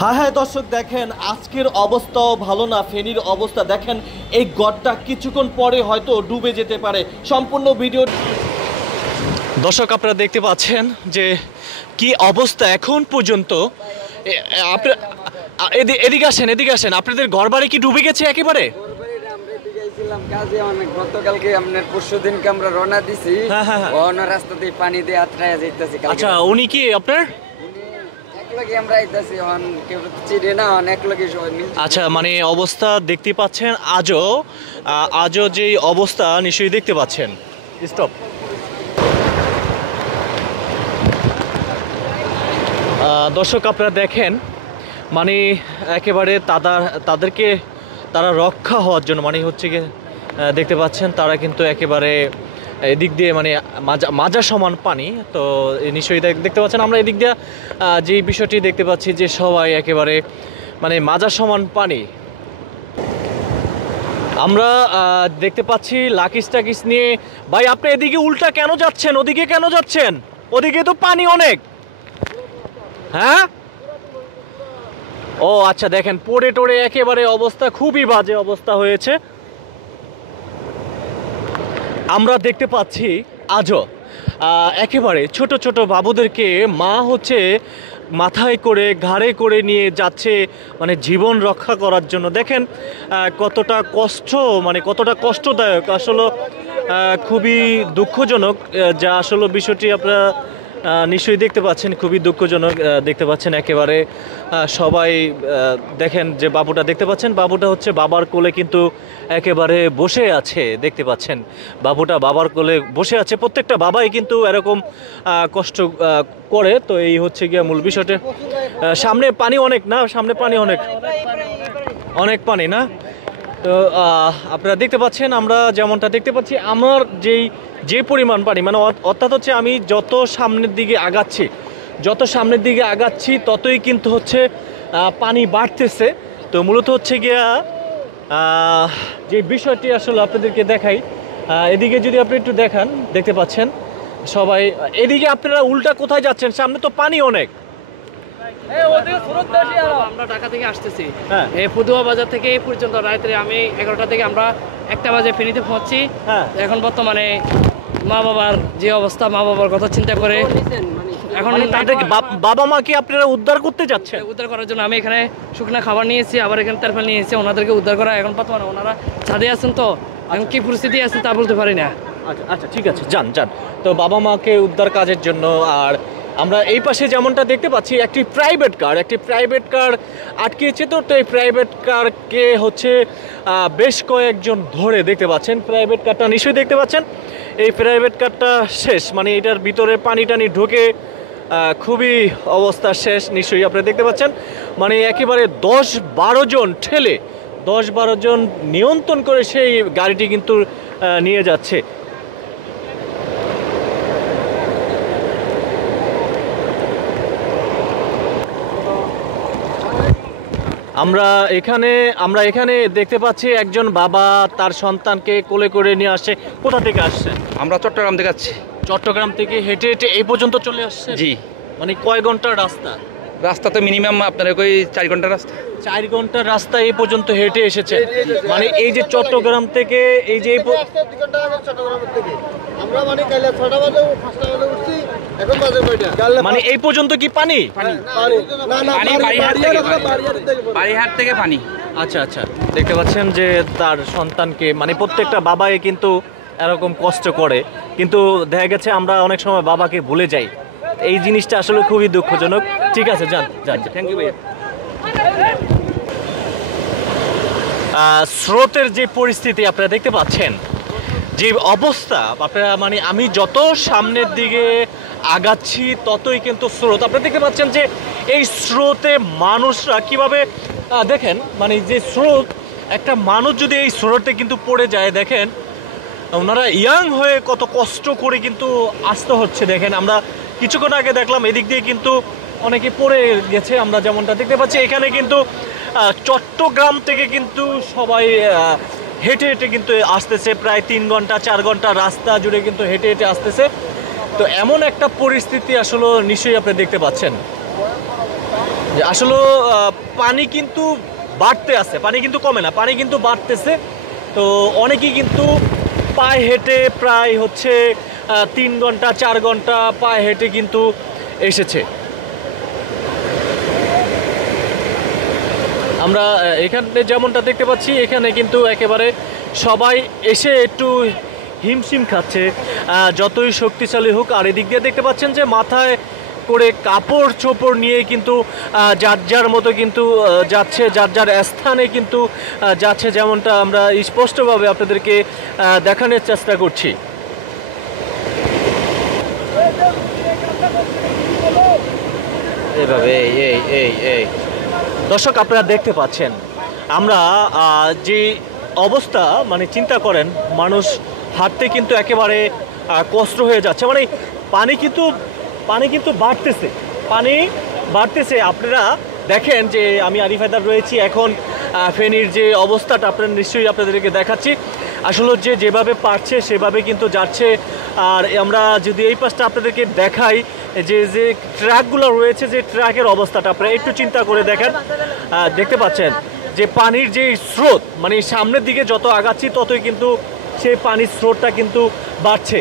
হ্যাঁ হ্যাঁ দর্শক দেখেন আজকের অবস্থাও ভালো না। ফেনীর অবস্থা দেখেন, এই গড়টা কিছুক্ষণ পরে হয়তো ডুবে যেতে পারে। সম্পূর্ণ ভিডিও দর্শক আপনারা দেখতে পাচ্ছেন যে কি অবস্থা এখন পর্যন্ত। এদিকে আসেন, আপনাদের ঘরবাড়ি কি ডুবে গেছে একেবারে? গতকালকে আপনার পরশুদিনকে আমরা রওনা দিছি, রাস্তা দিয়ে পানি দিয়ে আত্রায় যাইতেছি। আচ্ছা, উনি কি আপনার? আচ্ছা, মানে অবস্থা দেখতে পাচ্ছেন আজও যে অবস্থা নিশ্চয়ই দেখতে পাচ্ছেন। স্টপ। দর্শক আপনারা দেখেন, মানে একেবারে তারা রক্ষা হওয়ার জন্য মানে হচ্ছে গিয়ে দেখতে পাচ্ছেন তারা কিন্তু একেবারে এদিক দিয়ে মানে মাজা সমান পানি। তো নিশ্চয়ই দেখতে পাচ্ছেন আমরা এদিক দিয়ে যে বিষয়টি দেখতে পাচ্ছি যে সবাই একেবারে মানে মাজা সমান পানি। আমরা দেখতে পাচ্ছি লাকিস টাকিস নিয়ে। ভাই আপনি এদিকে উল্টা কেন যাচ্ছেন? ওদিকে কেন যাচ্ছেন? ওদিকে তো পানি অনেক। হ্যাঁ, ও আচ্ছা, দেখেন পড়ে টোড়ে একেবারে অবস্থা খুবই বাজে অবস্থা হয়েছে। আমরা দেখতে পাচ্ছি আজও একেবারে ছোট ছোট বাবুদেরকে মা হচ্ছে মাথায় করে ঘাড়ে করে নিয়ে যাচ্ছে মানে জীবন রক্ষা করার জন্য। দেখেন কতটা কতটা কষ্টদায়ক আসলে, খুবই দুঃখজনক যা আসলে বিষয়টি আপনারা নিশ্চয়ই দেখতে পাচ্ছেন, খুবই দুঃখজনক দেখতে পাচ্ছেন। একেবারে সবাই দেখেন যে বাবুটা দেখতে পাচ্ছেন, বাবুটা হচ্ছে বাবার কোলে কিন্তু একেবারে বসে আছে। দেখতে পাচ্ছেন বাবুটা বাবার কোলে বসে আছে। প্রত্যেকটা বাবাই কিন্তু এরকম কষ্ট করে। তো এই হচ্ছে গিয়া মূল বিষয়টা। সামনে পানি অনেক না, সামনে পানি অনেক পানি না। তো আপনারা দেখতে পাচ্ছেন, আমরা যেমনটা দেখতে পাচ্ছি আমার যে পরিমাণ পানি মানে অর্থাৎ হচ্ছে আমি যত সামনের দিকে আগাচ্ছি ততই কিন্তু হচ্ছে পানি বাড়তেছে। তো মূলত হচ্ছে গিয়া যে বিষয়টি আসলে আপনাদেরকে দেখাই, এদিকে যদি আপনি একটু দেখান, দেখতে পাচ্ছেন সবাই এদিকে। আপনারা উল্টা কোথায় যাচ্ছেন? সামনে তো পানি অনেক। আমরা ঢাকা থেকে আসতেছি, এই পদুয়া বাজার থেকে এই পর্যন্ত রাত্রে আমি 11টা থেকে আমরা 1টা বাজে ফেনীতে পৌঁছছি। এখন বর্তমানে মা বাবার যে অবস্থা, মা বাবার কথা চিন্তা করে এখন তাদের বাবা মা কি আপনারা উদ্ধার করতে যাচ্ছেন? উদ্ধার করার জন্য আমি এখানে শুকনা খাবার নিয়েছি, আবার এখানে তারপর নিয়েছি ওনাদেরকে উদ্ধার করা। এখন বর্তমানে ওনারা ছাদে আছেন, তো এখন কি পরিস্থিতি আছেন তা বলতে পারি না। আচ্ছা আচ্ছা, ঠিক আছে, যান। তো বাবা মাকে উদ্ধার কাজের জন্য। আর আমরা এই পাশে যেমনটা দেখতে পাচ্ছি একটি প্রাইভেট কার আটকেছে। তো এই প্রাইভেট কারকে হচ্ছে বেশ কয়েকজন ধরে দেখতে পাচ্ছেন। প্রাইভেট কারটা নিশ্চয়ই দেখতে পাচ্ছেন, এই প্রাইভেট কারটা শেষ, মানে এটার ভিতরে পানি টানি ঢুকে খুবই অবস্থা শেষ। নিশ্চয়ই আপনারা দেখতে পাচ্ছেন, মানে একেবারে 10-12 জন ঠেলে 10-12 জন নিয়ন্ত্রণ করে সেই গাড়িটি কিন্তু নিয়ে যাচ্ছে। আমরা এখানে দেখতে পাচ্ছি একজন বাবা তার সন্তানকে কোলে করে নিয়ে আসছে। কোথা থেকে আসছে? আমরা চট্টগ্রাম থেকে যাচ্ছি। চট্টগ্রাম থেকে হেঁটে হেঁটে এই পর্যন্ত চলে আসছে? জি। মানে কয় ঘন্টার রাস্তা? রাস্তা তো মিনিমাম আপনার ওই 4 ঘন্টার রাস্তা। 4 ঘন্টার রাস্তা এই পর্যন্ত হেঁটে এসেছে। মানে এই যে চট্টগ্রাম থেকে এই যে মানে এই পর্যন্ত কি পানি? বাড়িহাট থেকে পানি। আচ্ছা আচ্ছা, দেখতে পাচ্ছেন যে তার সন্তানকে মানে প্রত্যেকটা বাবাই কিন্তু এরকম কষ্ট করে, কিন্তু দেখা গেছে আমরা অনেক সময় বাবাকে ভুলে যাই। এই জিনিসটা আসলে খুবই দুঃখজনক। ঠিক আছে, যান। থ্যাংক ইউ ভাইয়া। স্রোতের যে পরিস্থিতি আপনারা দেখতে পাচ্ছেন, যে অবস্থা আপনারা মানে আমি যত সামনের দিকে আগাচ্ছি ততই কিন্তু স্রোত। আপনারা দেখতে পাচ্ছেন যে এই স্রোতে মানুষরা কিভাবে দেখেন, মানে যে স্রোত, একটা মানুষ যদি এই স্রোতে কিন্তু পড়ে যায়, দেখেন ওনারা ইয়াং হয়ে কত কষ্ট করে কিন্তু আসতে হচ্ছে। দেখেন আমরা কিছুক্ষণ আগে দেখলাম এদিক দিয়ে কিন্তু অনেকে পড়ে গেছে। আমরা যেমনটা দেখতে পাচ্ছি এখানে কিন্তু চট্টগ্রাম থেকে কিন্তু সবাই হেঁটে হেঁটে কিন্তু আসতেছে, প্রায় 3-4 ঘন্টা রাস্তা জুড়ে কিন্তু হেঁটে হেঁটে আসতেছে। তো এমন একটা পরিস্থিতি আসলে নিশ্চয়ই আপনি দেখতে পাচ্ছেন। আসলে পানি কিন্তু বাড়তে আছে, পানি কিন্তু কমে না, পানি কিন্তু বাড়তেছে। তো অনেকেই কিন্তু পায়ে হেঁটে প্রায় হচ্ছে 3 ঘন্টা 4 ঘন্টা পায়ে হেঁটে কিন্তু এসেছে। আমরা এখানে যেমনটা দেখতে পাচ্ছি, এখানে কিন্তু একেবারে সবাই এসে একটু হিমশিম খাচ্ছে, যতই শক্তিশালী হোক। আর এদিক দিয়ে দেখতে পাচ্ছেন যে মাথায় করে কাপড় চোপড় নিয়ে কিন্তু যার যার মতো কিন্তু যাচ্ছে, যার যার স্থানে কিন্তু যাচ্ছে, যেমনটা আমরা স্পষ্টভাবে আপনাদেরকে দেখানোর চেষ্টা করছি। এইভাবে এই এই এই দর্শক আপনারা দেখতে পাচ্ছেন, আমরা যে অবস্থা, মানে চিন্তা করেন, মানুষ হাঁটতে কিন্তু একেবারে কষ্ট হয়ে যাচ্ছে। মানে পানি কিন্তু বাড়তেছে, পানি বাড়তেছে। আপনারা দেখেন যে আমি আরিফ হায়দার রয়েছি এখন ফেনীর যে অবস্থাটা আপনারা নিশ্চয়ই আপনাদেরকে দেখাচ্ছি। আসলে যেভাবে পারছে সেভাবে কিন্তু যাচ্ছে। আর আমরা যদি এই পাশটা আপনাদেরকে দেখাই, যে ট্রাকগুলো রয়েছে, যে ট্রাকের অবস্থাটা আপনারা একটু চিন্তা করে দেখেন, দেখতে পাচ্ছেন যে পানির যে স্রোত, মানে সামনের দিকে যত আগাচ্ছি ততই কিন্তু সেই পানির স্রোতটা কিন্তু বাড়ছে।